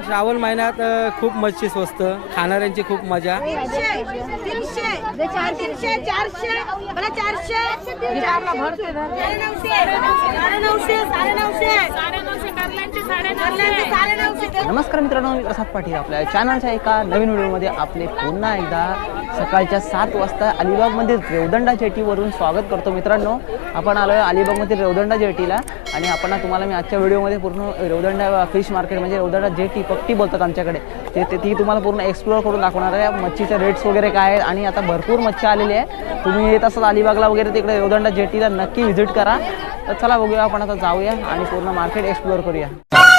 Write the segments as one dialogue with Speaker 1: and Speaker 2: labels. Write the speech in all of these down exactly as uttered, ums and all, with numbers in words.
Speaker 1: श्रावण महिन्यात अ, खूप मच्छी स्वस्त, खाणाऱ्यांची खूप मजा.
Speaker 2: तीनशे चारशे चारशे मला चारशे
Speaker 3: नमस्कार मित्रांनो, मी प्रसाद पाटील आपल्या चॅनलच्या एका नवीन व्हिडिओमध्ये आपले पुन्हा एकदा सकाळच्या सात वाजता अलिबागमध्ये रेवदंडा जेटीवरून स्वागत करतो. मित्रांनो, आपण आलो आहे अलिबागमध्ये रेवदंडा जेटीला आणि आपण तुम्हाला मी आजच्या व्हिडिओमध्ये पूर्ण रेवदंडा फिश मार्केट म्हणजे रेवदंडा जेटी पट्टी बोलतात आमच्याकडे, ते ते ती तुम्हाला पूर्ण एक्सप्लोअर करून दाखवणार आहे. मच्छीचे रेट्स वगैरे काय आहेत आणि आता भरपूर मच्छी आलेली आहे. तुम्ही येत असाल अलिबागला वगैरे तिकडे रेवदंडा जेटीला नक्की व्हिजिट करा. तर चला बघूया, आपण आता जाऊया आणि पूर्ण मार्केट एक्सप्लोअर करूया.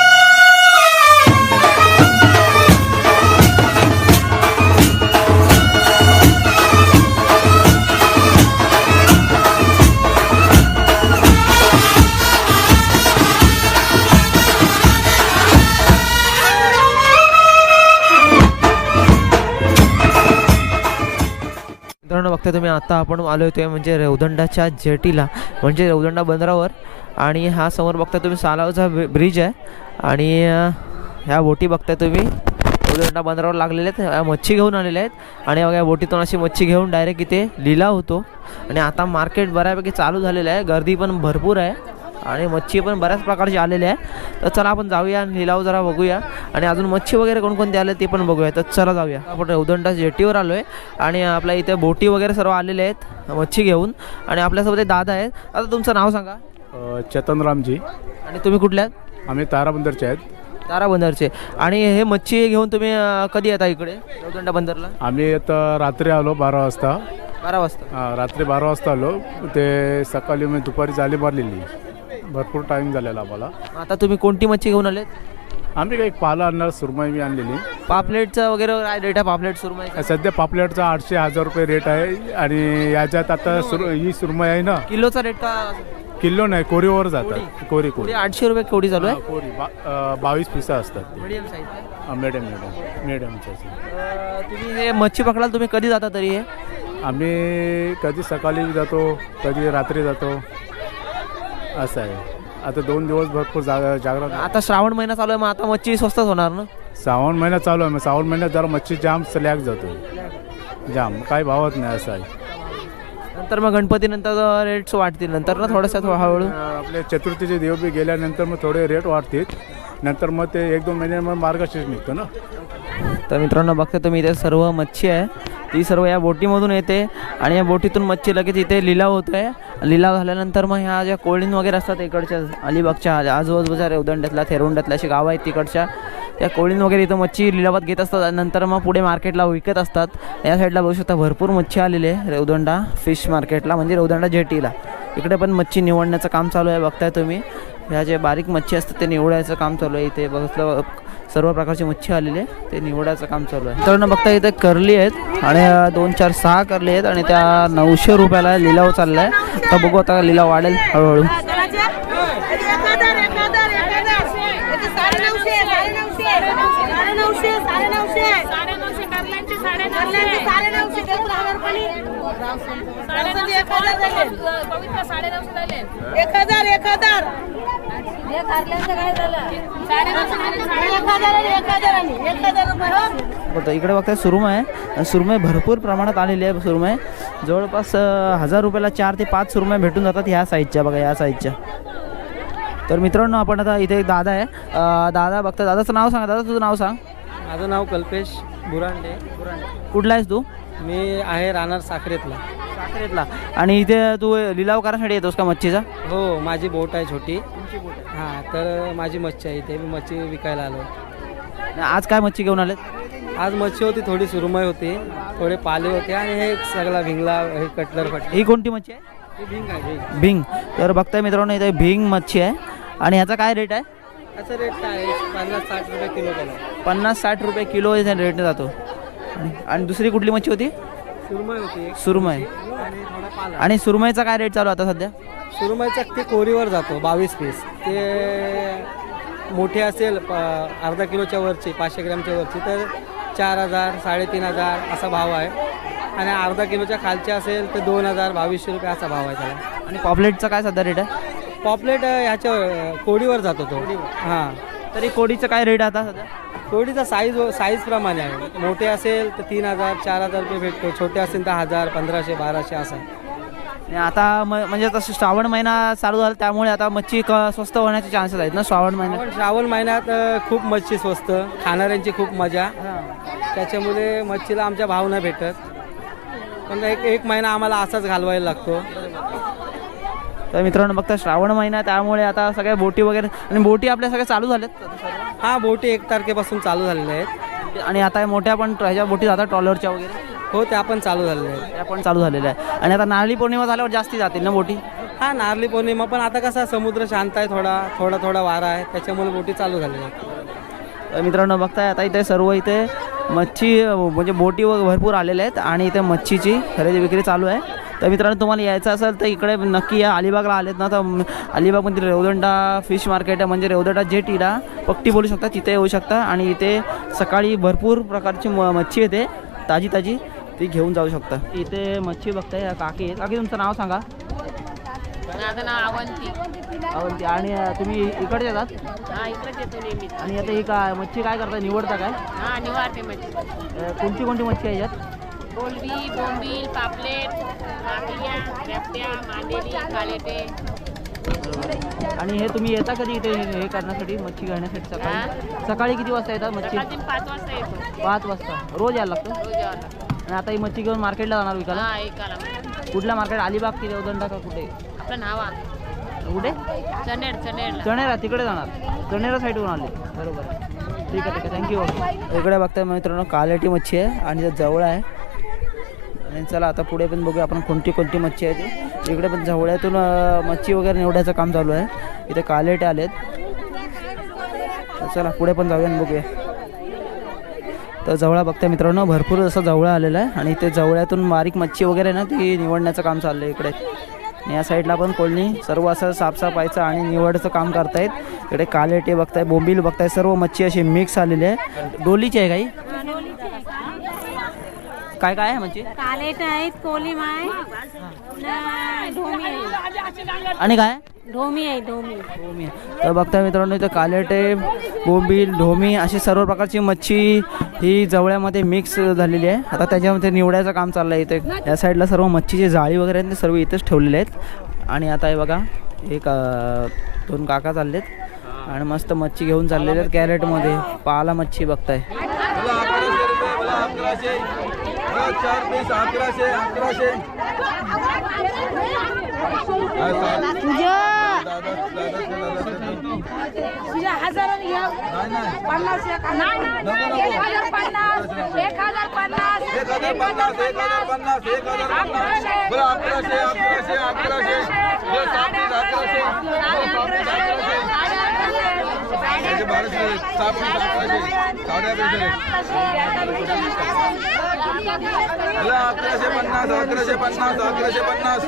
Speaker 3: मित्रांनो, बघता तुम्ही आता आपण आलो होतो म्हणजे रेवदंडाच्या जेटीला म्हणजे रेवदंडा बंदरावर. आणि हा समोर बघता तुम्ही सालावचा ब्रिज आहे आणि ह्या बोटी बघताय तुम्ही रेवदंडा बंदरावर लागलेले आहेत. मच्छी घेऊन आलेले आहेत आणि बघा बोटीतून अशी मच्छी घेऊन डायरेक्ट इथे लिलाव होतो. आणि आता मार्केट बऱ्यापैकी चालू झालेलं आहे, गर्दी पण भरपूर आहे आणि मच्छी पण बऱ्याच प्रकारची आलेली आहे. तर चला आपण जाऊया आणि लिलाव जरा बघूया आणि अजून मच्छी वगैरे कोणकोणते आले ते पण बघूया. तर चला जाऊया. आपण रेवदंडा जेटीवर आलो आहे आणि आपल्या इथे बोटी वगैरे सर्व आलेले आहेत मच्छी घेऊन आणि आपल्यासोबत दादा आहेत. आता तुमचं नाव सांगा.
Speaker 4: चेतन रामजी.
Speaker 3: आणि तुम्ही कुठल्या आहेत?
Speaker 4: आम्ही ताराबंदरचे आहेत.
Speaker 3: ताराबंदरचे. आणि हे मच्छी घेऊन तुम्ही कधी येता इकडे रेवदंडा बंदरला?
Speaker 4: आम्ही आता रात्री आलो बारा वाजता.
Speaker 3: बारा वाजता
Speaker 4: हा, रात्री बारा वाजता आलो. ते सकाळी मी दुपारी जाली मारलेली, भरपूर टाईम झालेला आम्हाला.
Speaker 3: आता तुम्ही कोणती मच्छी घेऊन आलेत?
Speaker 4: आम्ही काही पाला आणणार, सुरमई मी आणलेली.
Speaker 3: पापलेटचं वगैरे काय रेट आहे? पापलेट सुरमई
Speaker 4: सध्या पापलेटचा आठशे हजार रुपये रेट आहे आणि याच्यात आता सुर ही सुरमई आहे ना,
Speaker 3: किलोचा रेट का?
Speaker 4: किलो नाही, कोरीवर जातात. कोरी कोरी
Speaker 3: आठशे रुपये कोडी चालू आहे.
Speaker 4: हा, कोरी बा अं, बावीस पिसा असतात.
Speaker 3: Medium size.
Speaker 4: मिडियम मिडियम मिडियमच्या.
Speaker 3: तुम्ही हे मच्छी पकडाल तुम्ही कधी जाता तरी? हे
Speaker 4: आम्ही कधी सकाळी जातो, कधी रात्री जातो, असं आहे. आता दोन दिवस भरपूर जाग जागरण.
Speaker 3: आता श्रावण महिना चालू आहे, मग आता मच्छी स्वस्तच होणार ना?
Speaker 4: श्रावण महिना चालू आहे, मग श्रावण महिन्यात जरा मच्छी जाम स्लॅग जातो, जाम काही भावत नाही असं आहे.
Speaker 3: नंतर मग गणपती नंतर रेट्स वाढतील नंतर ना थोडंसं हळूहळू.
Speaker 4: आपले चतुर्थीचे देव बी गेल्यानंतर मग थोडे रेट वाढतील, नंतर मग ते एक दोन महिने मग मार्गशीर्ष निघतो ना.
Speaker 3: तर मित्रांनो, बघता तुम्ही इथे सर्व मच्छी आहे, ती सर्व या बोटीमधून येते आणि या बोटीतून मच्छी लगेच इथे लिलाव होत आहे. लिलाव झाल्यानंतर मग ह्या ज्या कोळीण वगैरे असतात इकडच्या अलिबागच्या आजूबाजूच्या रेवदंड्यातल्या थेरवंड्यातल्या अशी गावं आहेत तिकडच्या, त्या कोळीण वगैरे इथं मच्छी लिलावात घेत असतात आणि नंतर मग पुढे मार्केटला विकत असतात. या साईडला बघू शकता भरपूर मच्छी आलेली आहे रेवदंडा फिश मार्केटला म्हणजे रेवदंडा जेटीला. इकडे पण मच्छी निवडण्याचं काम चालू आहे. बघताय तुम्ही ह्या जे बारीक मच्छी असतात ते निवडायचं काम चालू आहे. इथे बघितलं सर्व प्रकारची मच्छी आलेली आहे, ते निवडायचं काम चालू आहे. मित्रांनो, बघता इथे करली आहेत आणि दोन चार सहा करली आहेत आणि त्या नऊशे रुपयाला लिलाव चालला आहे. तर बघू आता लिलाव वाढेल हळूहळू.
Speaker 2: एक हजार एक हजार
Speaker 3: होतं इकडे बघताय सुरमई आहे. सुरमई भरपूर प्रमाणात आलेली आहे. सुरमई जवळपास हजार रुपयाला चार ते पाच सुरमई भेटून जातात ह्या साईजच्या. बघा या साईजच्या. तर मित्रांनो, आपण आता इथे एक दादा आहे. दादा बघता, दादाचं नाव सांगा. दादा तुझं नाव सांग.
Speaker 1: माझं नाव कल्पेश बुरांडे.
Speaker 3: कुठला आहेस तू?
Speaker 1: मी आहे राहणार साखरेतला.
Speaker 3: साखरेतला. आणि इथे तू लिलाव करायसाठी येतोस का मच्छीचा?
Speaker 1: हो, माझी बोट आहे छोटी. हां, तर माझी मच्छी आहे इथे, मी मच्छी विकायला आलो.
Speaker 3: आज काय मच्छी घेऊन आलेत?
Speaker 1: आज मच्छी होती, थोडी सुरमई होती, थोडे पाले होते आणि हे सगळा भिंगला, हे कटलर फट.
Speaker 3: ही कोणती मच्छी आहे?
Speaker 1: ही भिंग आहे. भिंग
Speaker 3: भिंग. तर बघताय मित्रांनो, इथे भिंग मच्छी आहे आणि ह्याचा काय रेट आहे?
Speaker 1: याचा रेट काय आहे? पन्नास साठ रुपये किलो केला.
Speaker 3: पन्नास साठ रुपये किलो इथे रेटने जातो. आणि आणि दुसरी कुठली मच्छी होती?
Speaker 1: सुरमई होती एक.
Speaker 3: सुरमई.
Speaker 1: आणि थोडा पाला.
Speaker 3: आणि सुरमईचा काय रेट चालू आता सध्या?
Speaker 1: सुरमईचा ते कोरीवर जातो बावीस पीस. ते मोठे असेल प अर्धा किलोच्या वरची, पाचशे ग्रॅमच्या वरची, तर चार हजार साडेतीन हजार असा भाव आहे. आणि अर्धा किलोच्या खालच्या असेल तर दोन हजार बावीसशे रुपये असा भाव आहे त्याला.
Speaker 3: आणि पॉपलेटचा काय सध्या रेट आहे?
Speaker 1: पॉपलेट ह्याच्या कोडीवर जातो तो. हां,
Speaker 3: तरी कोडीचं काय रेट आता सध्या?
Speaker 1: कोळीचा साईज साईजप्रमाणे आहे. मोठे असेल तर तीन हजार चार हजार रुपये भेटतो, छोटे असेल तर हजार पंधराशे बाराशे असं आहे.
Speaker 3: आणि आता म- म्हणजे तसं श्रावण महिना चालू झाला त्यामुळे आता मच्छी क स्वस्त होण्याचे चान्सेस आहेत ना श्रावण महिन्यात?
Speaker 1: पण श्रावण महिन्यात अ, खूप मच्छी स्वस्त, खाणाऱ्यांची खूप मजा, त्याच्यामुळे मच्छीला आमच्या भाव नाही भेटत. पण एक एक महिना आम्हाला असाच घालवायला लागतो.
Speaker 3: तर मित्रांनो बघता श्रावण महिना त्यामुळे आता सगळ्या बोटी वगैरे आणि बोटी आपल्या सगळ्या चालू झाल्यात
Speaker 1: हा, बोटी एक तारखेपासून चालू झालेल्या आहेत.
Speaker 3: आणि आता मोठ्या पण ह्याच्या बोटी जातात ट्रॉलरच्या वगैरे
Speaker 1: हो, त्या पण चालू झालेल्या आहेत.
Speaker 3: त्या पण चालू झालेल्या आहे. आणि आता नारळी पौर्णिमा झाल्यावर जास्ती जातील ना बोटी?
Speaker 1: हा, नारळी पौर्णिमा पण आता कसा समुद्र शांत आहे, थोडा थोडा थोडा वारा आहे, त्याच्यामुळे बोटी चालू झालेल्या आहेत.
Speaker 3: तर मित्रांनो बघताय आता इथे सर्व इथे मच्छी म्हणजे बोटी व भरपूर आलेल्या आहेत आणि इथे मच्छीची खरेदी विक्री चालू आहे. तर मित्रांनो तुम्हाला यायचं असेल तर इकडे नक्की या. अलिबागला आलेत ना तर अलिबागमध्ये रेवदंडा फिश मार्केट आहे, म्हणजे रेवदंडा जे टीडा पट्टी बोलू शकता, तिथे येऊ शकता. आणि इथे सकाळी भरपूर प्रकारची म मच्छी येते ताजी ताजी, ती घेऊन जाऊ शकता. इथे मच्छी बघताय या काकी आहेत. काकी तुमचं नाव सांगा.
Speaker 2: माझं नाव अवंती.
Speaker 3: अवंती. आणि तुम्ही इकडे येतात
Speaker 2: हा, इकडेच येतो नेहमी.
Speaker 3: आणि आता ही काय मच्छी काय करता, निवडता काय?
Speaker 2: हा, निवारते मच्छी.
Speaker 3: अ, कोणती कोणती मच्छी आहे याच्यात?
Speaker 2: कोलबी, बोंबील, पापलेट, माकल्या, रेपट्या, मांदेली, कालेटे.
Speaker 3: आणि हे तुम्ही येता कधी इथे हे करण्यासाठी मच्छी घेण्यासाठी? सकाळी सकाळी किती वाजता येतात मच्छी?
Speaker 2: सकाळची पाच वाजता येतो.
Speaker 3: पाच वाजता रोज यायला लागतं.
Speaker 2: रोज यावं लागतं.
Speaker 3: आणि आता ही मच्छी घेऊन मार्केटला जाणार विकायला?
Speaker 2: हा, एकाला.
Speaker 3: कुठल्या मार्केट? अलिबाग की रेवदंडा का कुठे?
Speaker 2: आपलं नावा
Speaker 3: कुठे?
Speaker 2: चनेड चनेडला.
Speaker 3: चणेरा तिकडे जाणार, चणेरा साईडवरून आले. बरोबर आहे. ठीक आहे ठीक आहे, थँक्यू. इकडे बघताय मित्रांनो कालेटी मच्छी आहे आणि त्या जवळ आहे. आणि चला आता पुढे पण बघूया आपण कोणती कोणती मच्छी आहे ती. इकडे पण जवळ्यातून अ, मच्छी वगैरे निवडायचं काम चालू आहे. इथे कालेटे आलेत. तर चला पुढे पण जाऊया आणि बघूया. तर जवळा बघताय मित्रांनो भरपूर असं जवळा आलेलं आहे आणि इथे जवळ्यातून बारीक मच्छी वगैरे ना ती निवडण्याचं काम चाललं आहे इकडे. आणि या साईडला पण कोणी सर्व असं साफसफाईचं आणि निवडचं काम करतायत. इकडे कालेटे बघताय, बोंबील बघताय, सर्व मच्छी अशी मिक्स आलेली आहे. डोलीची आहे काही? काय काय आहे म्हणजे?
Speaker 2: कालेट आहेत, कोलिम आहे, ढोमी आहे.
Speaker 3: आणि काय?
Speaker 2: ढोमी आहे, ढोमी.
Speaker 3: ढोमी. तर बघता मित्रांनो इथं कालेटे, बोंबील, ढोमी अशी सर्व प्रकारची मच्छी ही जवळ्यामध्ये मिक्स झालेली आहे. आता त्याच्यामध्ये निवडायचं काम चाललं आहे इथे. या साईडला सर्व मच्छीचे जाळी वगैरे आहेत ते सर्व इथेच ठेवलेले आहेत. आणि आता हे बघा एक अ, दोन काका चाललेत आणि मस्त मच्छी घेऊन चाललेले आहेत कॅरेटमध्ये. पाला मच्छी बघताय.
Speaker 5: चार पीस अकराशे अकराशे
Speaker 2: तुझ्या हजार घ्या. पन्नास एक हजार पन्नास एक हजार पन्नास
Speaker 5: एक हजार पन्नास एक हजार पन्नास एक हजार पन्नास बरं अकराशे अकराशे अकराशे बरं सात पीस अकराशे म्हणजे बाराशे सात पीस अकराशे साडे अकराशे पन्नास अकराशे पन्नास अकराशे पन्नास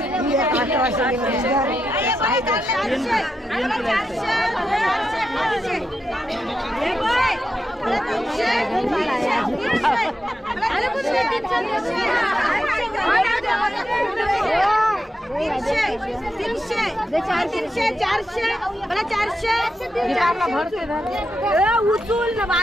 Speaker 2: तीनशे तीनशे चारशे मला चारशे उचूल ना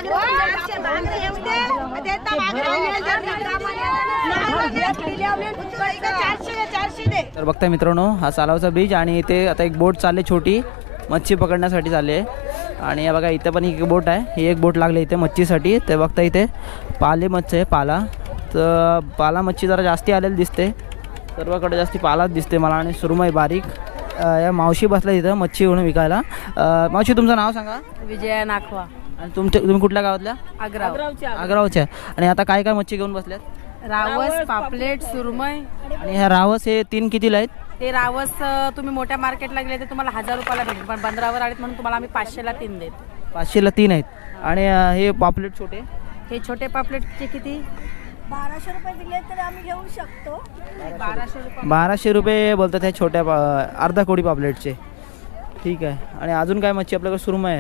Speaker 2: चारशे चारशे दे.
Speaker 3: तर बघताय मित्रांनो हा सालावचा ब्रिज आणि इथे आता एक बोट चालली छोटी मच्छी पकडण्यासाठी चालली आहे. आणि या बघा इथे पण एक बोट आहे. ही एक बोट लागली इथे मच्छीसाठी. ते बघता इथे पाले मच्छी आहे, पाला. तर पाला मच्छी जरा जास्ती आलेली दिसते, सर्वाकडे जास्ती पालाच दिसते मला. आणि सुरमई बारीक. अ, या मावशी बसल्या इथं मच्छी घेऊन विकायला. अ, मावशी तुमचं नाव सांगा.
Speaker 2: विजया नाखवा,
Speaker 3: आणि तुमच्या तुम्ही कुठल्या गावातल्या?
Speaker 2: आग्राव.
Speaker 3: आग्रावच्या. आणि आता काय काय मच्छी घेऊन बसल्यात?
Speaker 2: रावस, पापलेट, सुरमई.
Speaker 3: आणि ह्या रावस हे तीन कितीला आहेत?
Speaker 2: ते रावस अ, तुम्ही मोठ्या मार्केटला गेले तर तुम्हाला हजार रुपयाला भेटेल, पण बंदरावर आलेत म्हणून तुम्हाला आम्ही पाचशेला तीन देत.
Speaker 3: पाचशेला तीन आहेत. आणि अ, हे पॉपलेट छोटे
Speaker 2: हे छोटे पापलेटचे किती?
Speaker 6: बाराशे रुपये दिले तर आम्ही घेऊ शकतो.
Speaker 2: बाराशे रुपये.
Speaker 3: बाराशे रुपये बोलतात ह्या छोट्या पा- अर्धा कोडी पापलेटचे. ठीक आहे. आणि अजून काय मच्छी आपल्याकडे? सुरमई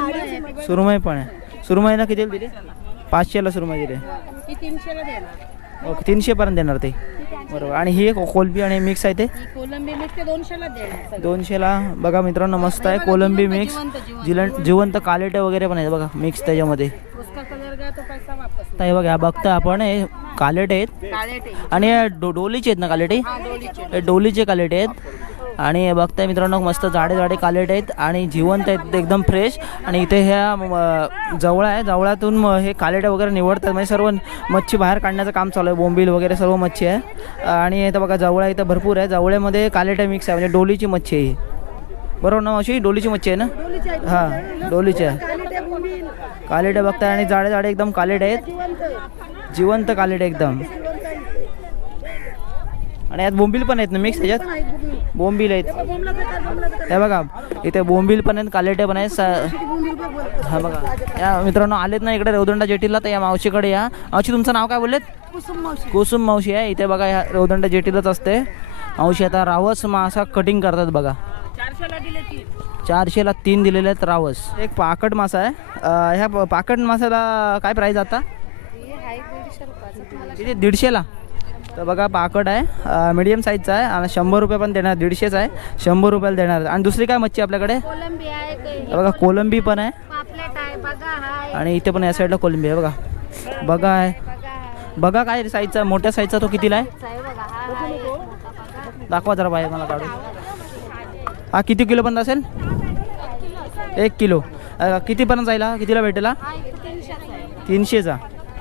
Speaker 3: आहे, सुरमई पण आहे. सुरमईला किती दिली? पाचशेला सुरमई दिली.
Speaker 2: ती तीनशेला देणार.
Speaker 3: ओके तीनशेपर्यंत देणार ते बरोबर. आणि ही एक कोलंबी आणि मिक्स आहे ते
Speaker 2: कोलंबी मिक्स ते दोनशेला देणार.
Speaker 3: दोनशेला. बघा मित्रांनो मस्त आहे कोलंबी मिक्स. जिलंट जिवंत कालेटे वगैरे पण आहेत बघा मिक्स त्याच्यामध्ये.
Speaker 2: उसका कलर गया तो पैसा वापस.
Speaker 3: आता हे बघा बघता आपण हे कालेटे आहेत
Speaker 2: काळे
Speaker 3: आणि हे डो डोलीचे आहेत ना कालेटे. हे डोलीचे कालेटे आहेत आणि बघताय मित्रांनो मस्त जाडे जाडे कालेट आहेत आणि जिवंत आहेत एकदम फ्रेश. आणि इथे ह्या म, जवळ आहे जवळातून म, हे कालेटे वगैरे निवडतात म्हणजे सर्व मच्छी बाहेर काढण्याचं काम चालू आहे. बोंबील वगैरे सर्व मच्छी आहे आणि इथं बघा जवळ इथं भरपूर आहे. जवळमध्ये कालेटे मिक्स आहे म्हणजे डोलीची मच्छी आहे ही बरोबर ना अशी डोलीची मच्छी आहे ना. हां डोलीची आहे कालेटे बघताय आणि जाडे जाडे एकदम कालेटे आहेत जिवंत कालेटे एकदम. आणि यात बोंबील पण आहेत ना मिक्स ह्याच्यात बोंबील आहेत हे बघा इथे बोंबील पण आहेत कालेटे पण आहेत. हा बघा या मित्रांनो आलेत ना इकडे रेवदंडा जेटीला तर या मावशीकडे या. मावशी तुमचं नाव काय बोललेत? कुसुम मावशी आहे. इथे बघा ह्या रेवदंडा जेटीलाच असते मावशी. आता रावस मासा कटिंग करतात बघा. चारशेला तीन दिलेले आहेत रावस. एक पाकट मासा आहे. ह्या पाकट मासाला काय प्राईस आता? किती? दीडशेला. तर बघा पाकट आहे मीडियम साईजचा आहे आणि शंभर रुपये पण देणार. दीडशेच आहे शंभर रुपयाला देणार. आणि दुसरी काय मच्छी आपल्याकडे?
Speaker 2: कोलंबी आहे
Speaker 3: बघा कोलंबी पण आहे
Speaker 2: पापलेट आहे बघा हाय
Speaker 3: आणि इथे पण या साईडला कोलंबी आहे बघा. बघा आहे बघा काय साईजचा मोठ्या साईजचा तो कितीला आहे दाखवा जरा बाहेर मला काढून. हा किती किलो पण असेल? एक किलो. कितीपर्यंत जाईल हा? कितीला भेटेल? तीनशेचा.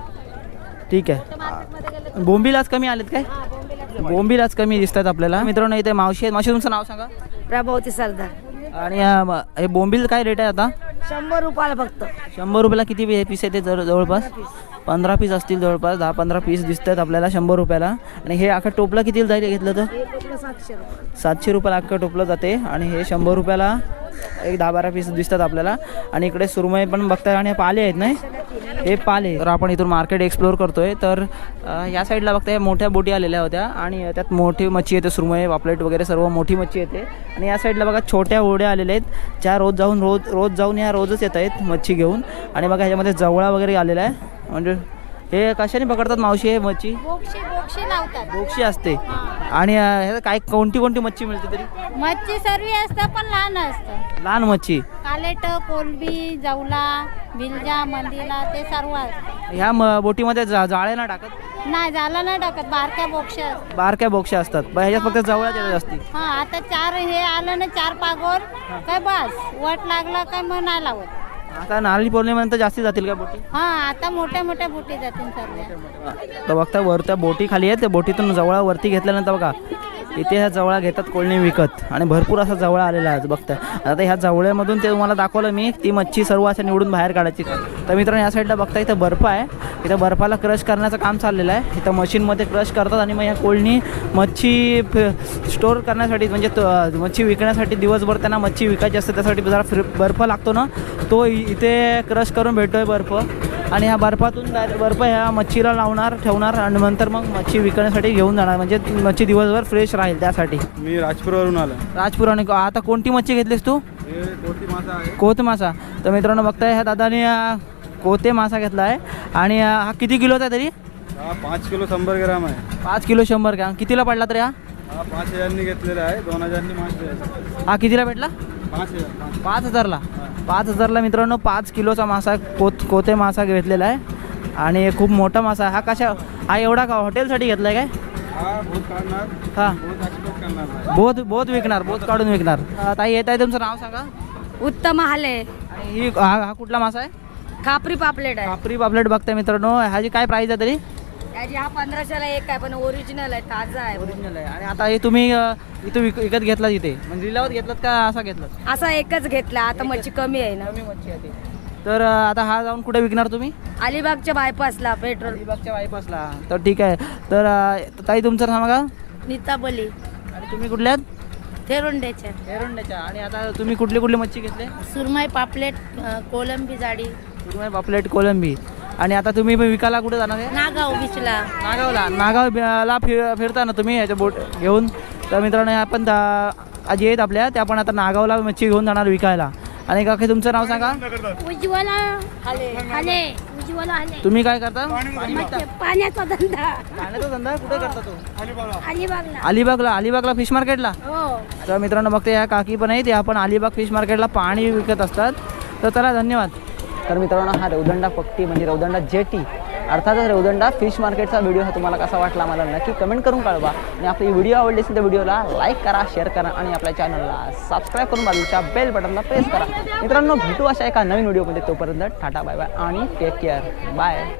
Speaker 3: ठीक आहे. बोंबील आज कमी आलेत काय? बोंबील आज कमी दिसतात आपल्याला मित्रांनो. इथे मावशी आहेत. मावशी तुमचं नाव सांगा.
Speaker 2: प्रभावती सरदार.
Speaker 3: आणि हे बोंबील काय रेट आहे आता?
Speaker 2: शंभर रुपयाला फक्त.
Speaker 3: शंभर रुपयाला किती पीस आहे ते जवळ जवळपास पंधरा पीस असतील जवळपास. दहा पंधरा पीस दिसत आहेत आपल्याला शंभर रुपयाला. आणि हे अख्खा टोपला कितीला जाईल घेतलं तर? सातशे रुपयाला अख्खं टोपलं जाते. आणि हे शंभर रुपयाला एक दहा बारा पीस दिसतात आपल्याला. आणि इकडे सुरमई पण बघताय आणि पाले आहेत नाही हे पाले. तर आपण इथून मार्केट एक्सप्लोअर करतोय. तर या साईडला बघताय मोठ्या बोटी आलेल्या होत्या आणि त्यात मोठी मच्छी येते सुरमई पापलेट वगैरे सर्व मोठी मच्छी येते. आणि या साईडला बघा छोट्या होड्या आलेल्या आहेत ज्या रोज जाऊन रोज रोज जाऊन या रोजच येत आहेत मच्छी घेऊन. आणि बघा ह्याच्यामध्ये जवळा वगैरे आलेला आहे. म्हणजे हे कशाने पकडतात मावशी हे मच्छी?
Speaker 2: बोक्षी बोक्षी लावतात.
Speaker 3: बोक्षी असते. आणि ह्याला काय कोणती कोणती मच्छी मिळते तरी?
Speaker 2: मच्छी सर्व असतं पण लहान असतं.
Speaker 3: लहान मच्छी
Speaker 2: कालेट कोलबी जवला बिलजा मंदिला ते सर्व असतं.
Speaker 3: ह्या म बोटीमध्ये जा जाळे ना टाकत?
Speaker 2: नाही झालं नाही टाकत बारक्या बोक्ष्या असतात.
Speaker 3: बारक्या बोक्ष्या असतात पण ह्याच्यात फक्त जवळच येतात असती.
Speaker 2: हा आता चार हे आलं ना चार पागोर काय बस वट लागला काय मग नाही लावत.
Speaker 3: आता नारळी पौर्णिमेनंतर जास्ती जातील का बोटी?
Speaker 2: हा आता मोठ्या मोठ्या बोटी जातील सर्व.
Speaker 3: तर बघता वर त्या बोटी खाली आहेत त्या बोटीतून जवळा वरती घेतल्यानंतर बघा इथे ह्या जवळा घेतात कोळणी विकत आणि भरपूर असा जवळा आलेला आहे बघता. आता ह्या जवळ्यामधून ते तुम्हाला दाखवलं मी ती मच्छी सर्व असं निवडून बाहेर काढायची. तर मित्रांनो या साईडला बघता इथं बर्फ आहे. इथं बर्फाला क्रश करण्याचं काम चाललेलं आहे. इथं मशीनमध्ये क्रश करतात आणि मग ह्या कोळणी मच्छी स्टोअर करण्यासाठी म्हणजे मच्छी विकण्यासाठी दिवसभर त्यांना मच्छी विकायची असते त्यासाठी जरा फ्री बर्फ लागतो ना तो इथे क्रश करून भेटतोय बर्फ. आणि ह्या बर्फातून बर्फ ह्या मच्छीला लावणार ठेवणार आणि नंतर मग मच्छी विकण्यासाठी घेऊन जाणार म्हणजे मच्छी दिवसभर फ्रेश राहील त्यासाठी.
Speaker 5: मी राजपुरावरून आलो.
Speaker 3: राजपूर. आणि आता कोणती मच्छी घेतलीस तू?
Speaker 5: कोटी मासा आहे.
Speaker 3: कोत मासा. तर मित्रांनो बघताय ह्या दादाने कोते मासा घेतला आहे. आणि हा किती किलोचा आहे तरी?
Speaker 5: हा पाच किलो शंभर ग्राम आहे.
Speaker 3: पाच किलो शंभर ग्राम. कितीला पडला तरी हा?
Speaker 5: हा पाच हजारनी घेतलेला आहे. दोन हजारनी मासा.
Speaker 3: हा कितीला भेटला?
Speaker 5: पाच हजार.
Speaker 3: पाच हजारला. पाच हजारला मित्रांनो पाच किलोचा मासा कोत कोते मासा घेतलेला आहे. आणि खूप मोठा मासा हा कशा हा एवढा का हॉटेलसाठी घेतला आहे काय?
Speaker 5: हा बहुत काढणार.
Speaker 3: हां
Speaker 5: बहुत एक्सपोर्ट करणार.
Speaker 3: बहुत बहुत विकणार बहुत काढून विकणार. ताई येत आहे तुमचं नाव सांगा.
Speaker 2: उत्तम हाले.
Speaker 3: आणि ही हा हा कुठला मासा आहे?
Speaker 2: खापरी पापलेट आहे.
Speaker 3: कापरी पापलेट बघताय मित्रांनो. ह्याची काय प्राईस आहे तरी?
Speaker 2: याची हा पंधराशेला एक आहे पण ओरिजिनल आहे ताजा आहे.
Speaker 3: ओरिजिनल आहे. आणि आता हे तुम्ही अ, इथं विक विकत घेतला इथे म्हणजे लिलावत घेतलात का असा घेतलात?
Speaker 2: असा एकच घेतला आता मच्छी कमी आहे ना.
Speaker 3: कमी मच्छी आहे ती. तर अ, आता हा जाऊन कुठे विकणार तुम्ही?
Speaker 2: अलिबागच्या बायपासला पेट्रोल
Speaker 3: अलिबागच्या बायपासला. तर ठीक आहे. तर अ, ताई तुमचं नाव का?
Speaker 2: नीताबली
Speaker 3: आणि तुम्ही कुठल्यात?
Speaker 2: थेरोंड्याच्या.
Speaker 3: एरंड्याच्या. आणि आता तुम्ही कुठली कुठली मच्छी घेतले?
Speaker 2: सुरमई पापलेट कोलंबी जाडी
Speaker 3: सुरमई पापलेट कोलंबी. आणि आता तुम्ही विकायला कुठे जाणार आहे?
Speaker 2: नागाव बीचला.
Speaker 3: नागावला. नागावला फिर फिरता ना तुम्ही याच्या बोट घेऊन. तर मित्रांनो आपण दा- आज येत आपल्या त्या पण आता नागावला मच्छी घेऊन जाणार विकायला. आणि काकी तुमचं नाव सांगा.
Speaker 2: उज्ज्वला हाले उज्ज्वला हाले.
Speaker 3: तुम्ही काय करता? पाणी विकता?
Speaker 2: पाण्याचा धंदा
Speaker 3: पाण्याचा धंदा कुठे करता तो?
Speaker 2: अलिबागला.
Speaker 3: अलिबागला. अलिबागला फिश मार्केटला.
Speaker 2: हो.
Speaker 3: तर मित्रांनो बघते या काकी पण आहेत, या पण अलिबाग फिश मार्केटला पाणी विकत असतात. तर चला धन्यवाद. तर मित्रांनो हा रेवदंडा पट्टी म्हणजे रेवदंडा जेटी अर्थातच रेवदंडा फिश मार्केटचा व्हिडिओ हा तुम्हाला कसा वाटला मला नक्की कमेंट करून कळवा. आणि आपली व्हिडिओ आवडली असेल तर व्हिडिओला लाईक करा, शेअर करा आणि आपल्या चॅनलला सबस्क्राईब करून बाजूच्या बेल बटनला प्रेस करा. मित्रांनो भेटू अशा एका नवीन व्हिडिओमध्ये. तोपर्यंत टाटा बाय बाय आणि टेक केअर. बाय.